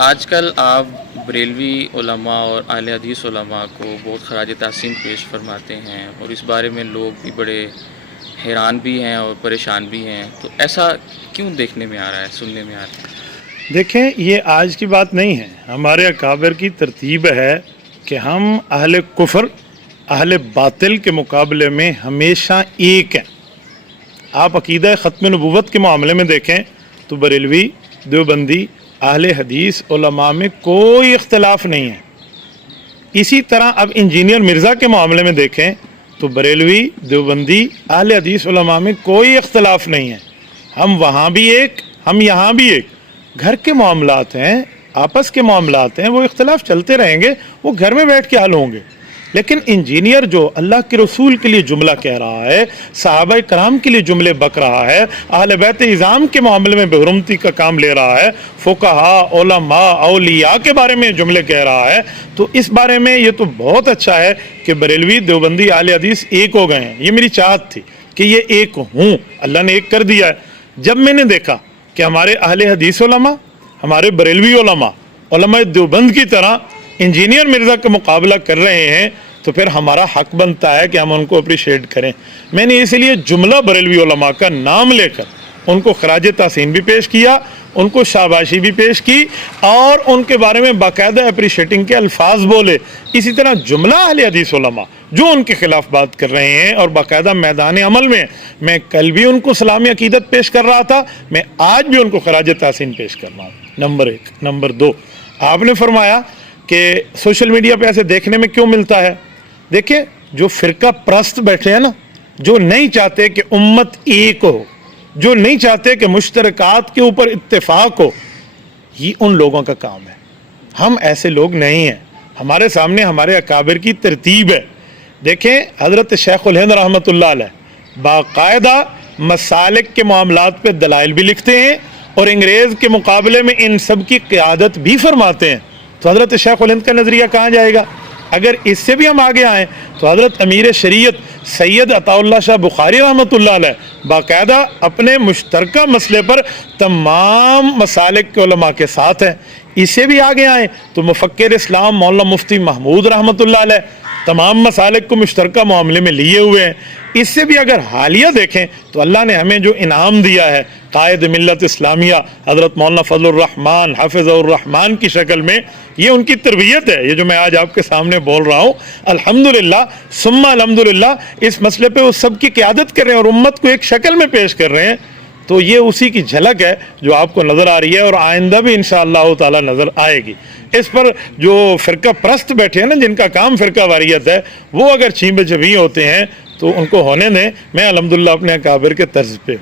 آج کل آپ بریلوی علماء اور اہل حدیث علماء کو بہت خراج تحسین پیش فرماتے ہیں اور اس بارے میں لوگ بھی بڑے حیران بھی ہیں اور پریشان بھی ہیں، تو ایسا کیوں دیکھنے میں آ رہا ہے، سننے میں آ رہا ہے؟ دیکھیں، یہ آج کی بات نہیں ہے، ہمارے اکابر کی ترتیب ہے کہ ہم اہل کفر اہل باطل کے مقابلے میں ہمیشہ ایک ہیں۔ آپ عقیدہ ختم نبوت کے معاملے میں دیکھیں تو بریلوی، دیوبندی، اہل حدیث علماء میں کوئی اختلاف نہیں ہے۔ اسی طرح اب انجینئر مرزا کے معاملے میں دیکھیں تو بریلوی، دیوبندی، اہل حدیث علماء میں کوئی اختلاف نہیں ہے۔ ہم وہاں بھی ایک، ہم یہاں بھی ایک۔ گھر کے معاملات ہیں، آپس کے معاملات ہیں، وہ اختلاف چلتے رہیں گے، وہ گھر میں بیٹھ کے حل ہوں گے۔ لیکن انجینئر جو اللہ کے رسول کے لیے جملہ کہہ رہا ہے، صحابہ کرام کے لیے جملے بک رہا ہے، اہل بیت اعظام کے معاملے میں بے حرمتی کا کام لے رہا ہے، فقہاء، علماء، اولیاء کے بارے میں جملے کہہ رہا ہے، تو اس بارے میں یہ تو بہت اچھا ہے کہ بریلوی، دیوبندی، اہل حدیث ایک ہو گئے ہیں۔ یہ میری چاہت تھی کہ یہ ایک ہوں، اللہ نے ایک کر دیا ہے۔ جب میں نے دیکھا کہ ہمارے اہل حدیث علماء، ہمارے بریلوی علماء، علماء دیوبند کی طرح انجینئر مرزا کا مقابلہ کر رہے ہیں، تو پھر ہمارا حق بنتا ہے کہ ہم ان کو اپریشیٹ کریں۔ میں نے اس لیے جملہ بریلوی علماء کا نام لے کر ان کو خراج تحسین بھی پیش کیا، ان کو شاباشی بھی پیش کی، اور ان کے بارے میں باقاعدہ اپریشیٹنگ کے الفاظ بولے۔ اسی طرح جملہ اہل حدیث علماء جو ان کے خلاف بات کر رہے ہیں اور باقاعدہ میدان عمل میں، میں کل بھی ان کو سلامی عقیدت پیش کر رہا تھا، میں آج بھی ان کو خراج تحسین پیش کر رہا ہوں۔ نمبر ایک۔ نمبر دو، آپ نے فرمایا کہ سوشل میڈیا پہ ایسے دیکھنے میں کیوں ملتا ہے؟ دیکھیں، جو فرقہ پرست بیٹھے ہیں نا، جو نہیں چاہتے کہ امت ایک ہو، جو نہیں چاہتے کہ مشترکات کے اوپر اتفاق ہو، یہ ان لوگوں کا کام ہے۔ ہم ایسے لوگ نہیں ہیں۔ ہمارے سامنے ہمارے اکابر کی ترتیب ہے۔ دیکھیں، حضرت شیخ الہند رحمۃ اللہ علیہ باقاعدہ مسالک کے معاملات پہ دلائل بھی لکھتے ہیں اور انگریز کے مقابلے میں ان سب کی قیادت بھی فرماتے ہیں۔ تو حضرت شیخ الہند کا نظریہ کہاں جائے گا؟ اگر اس سے بھی ہم آگے آئیں تو حضرت امیر شریعت سید عطا اللہ شاہ بخاری رحمۃ اللہ علیہ باقاعدہ اپنے مشترکہ مسئلے پر تمام مسالک کے علماء کے ساتھ ہیں۔ اس سے بھی آگے آئیں تو مفکر اسلام مولانا مفتی محمود رحمۃ اللہ علیہ تمام مسالک کو مشترکہ معاملے میں لیے ہوئے ہیں۔ اس سے بھی اگر حالیہ دیکھیں تو اللہ نے ہمیں جو انعام دیا ہے قائد ملت اسلامیہ حضرت مولانا فضل الرحمن حافظ الرحمن کی شکل میں، یہ ان کی تربیت ہے۔ یہ جو میں آج آپ کے سامنے بول رہا ہوں، الحمدللہ ثم الحمدللہ، اس مسئلے پہ وہ سب کی قیادت کر رہے ہیں اور امت کو ایک شکل میں پیش کر رہے ہیں۔ تو یہ اسی کی جھلک ہے جو آپ کو نظر آ رہی ہے اور آئندہ بھی انشاءاللہ تعالی نظر آئے گی۔ اس پر جو فرقہ پرست بیٹھے ہیں نا، جن کا کام فرقہ واریت ہے، وہ اگر چھین بے چھبی ہوتے ہیں تو ان کو ہونے دیں۔ میں الحمدللہ اپنے اکابر کے طرز پہ ہوں۔